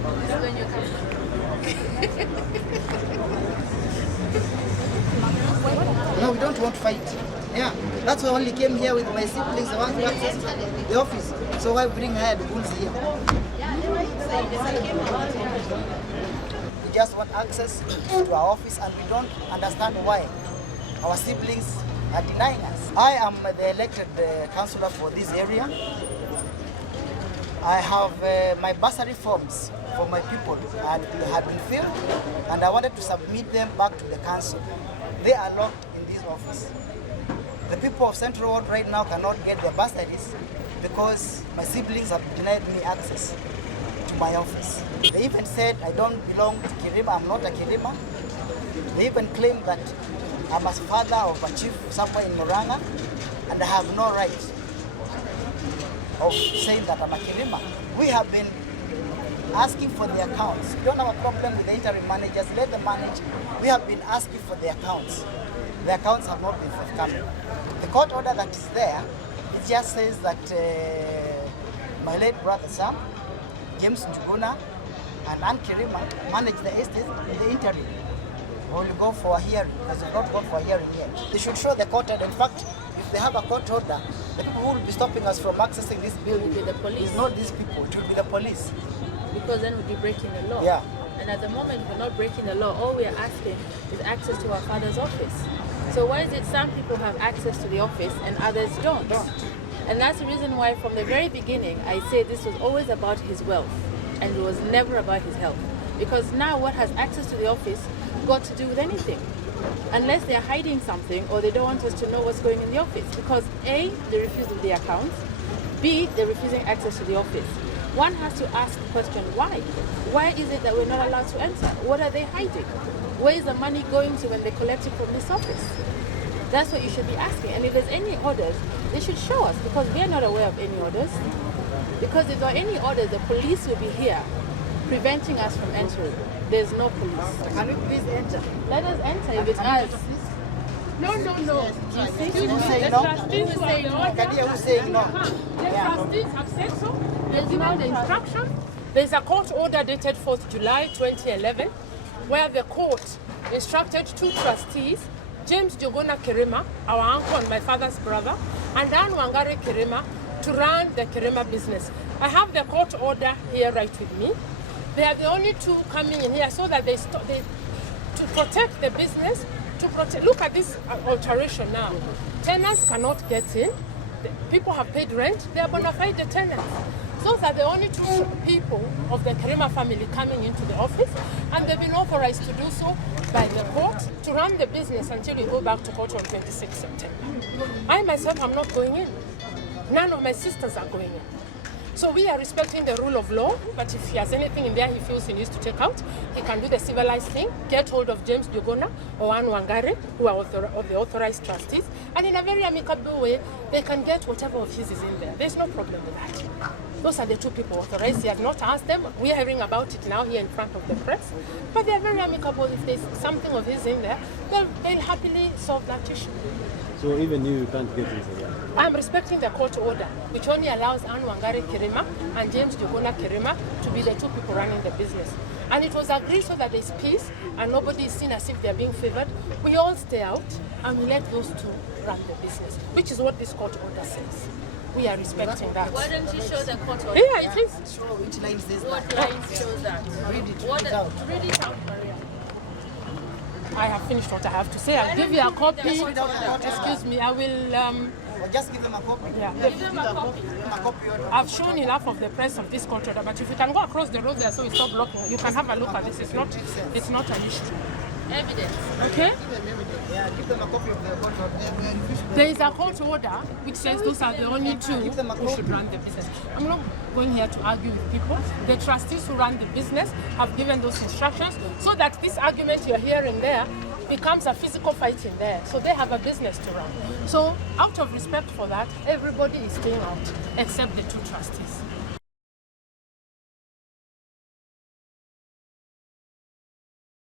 When you come. No, we don't want to fight. Yeah, that's why I only came here with my siblings. I want to access the office. So why bring hired bulls here? We just want access to our office, and we don't understand why our siblings are denying us. I am the elected councillor for this area. I have my bursary forms for my people and have been filled, and I wanted to submit them back to the council. They are locked in this office. The people of Central Ward right now cannot get their bursaries because my siblings have denied me access to my office. They even said I don't belong to Kirima, I'm not a Kirima. They even claim that I'm a father of a chief somewhere in Moranga, and I have no right of saying that I'm a Kirima. We have been asking for the accounts. We don't have a problem with the interim managers, let them manage. We have been asking for the accounts. The accounts have not been forthcoming. The court order that is there, it just says that my late brother Sam, James Njuguna, and Ann Kirima manage the estate in the interim. We will go for a hearing, because we've not gone for a hearing yet. They should show the court order. In fact, if they have a court order, the people who will be stopping us from accessing this building will be the police. is not these people, it will be the police. Because then we'll be breaking the law. Yeah. And at the moment, we're not breaking the law. All we are asking is access to our father's office. So why is it some people have access to the office and others don't? And that's the reason why from the very beginning, I say this was always about his wealth and it was never about his health. Because now what has access to the office got to do with anything? Unless they're hiding something or they don't want us to know what's going in the office. Because A, they refuse with the accounts. B, they're refusing access to the office. One has to ask the question, why? Why is it that we're not allowed to enter? What are they hiding? Where is the money going to when they collect it from this office? That's what you should be asking. And if there's any orders, they should show us, because we are not aware of any orders. Because if there are any orders, the police will be here preventing us from entering. There's no police. Can we please enter? Let us enter if it's us. No. Who's saying no? I can hear who's saying no. The trustees have said so. They've given the instruction. There's a court order dated 4th July 2011, where the court instructed two trustees, James Jogona Kirima, our uncle and my father's brother, and Dan Wangari Kirima, to run the Kirima business. I have the court order here right with me. They are the only two coming in here so that they to protect the business. Look at this alteration now. Tenants cannot get in. People have paid rent. They are bona fide tenants. Those are the only two people of the Kirima family coming into the office, and they've been authorized to do so by the court to run the business until we go back to court on 26 September. I myself am not going in. None of my sisters are going in. So we are respecting the rule of law, but if he has anything in there he feels he needs to take out, he can do the civilized thing, get hold of James Jogona or Ann Wangari, who are of the authorized trustees, and in a very amicable way, they can get whatever of his is in there. There's no problem with that. Those are the two people authorized. He has not asked them. We are hearing about it now here in front of the press, but they are very amicable. If there's something of his in there, they'll happily solve that issue. So even you can't get into that? I'm respecting the court order, which only allows Ann Wangari Kirima and James Jogona Kirima to be the two people running the business. And it was agreed so that there's peace and nobody is seen as if they're being favored. We all stay out and we let those two run the business, which is what this court order says. We are respecting that. Why don't you show the court order? Yeah, it is. Show which line says What that. lines shows that? Read it out. Read it out, Maria. I have finished what I have to say. I'll give you a copy. Excuse me, I will... Or just give them a copy. Yeah. Give them a copy. A copy order. I've shown enough of the press of this court order, but if you can go across the road there so it's not blocking, you can have a look at this. It's not an issue. Evidence. Okay? Yeah, give them a copy of the court order. There is a court order which says those are the only two who should run the business. I'm not going here to argue with people. The trustees who run the business have given those instructions so that this argument you're hearing there becomes a physical fight in there. So they have a business to run. So out of respect for that, everybody is staying out except the two trustees.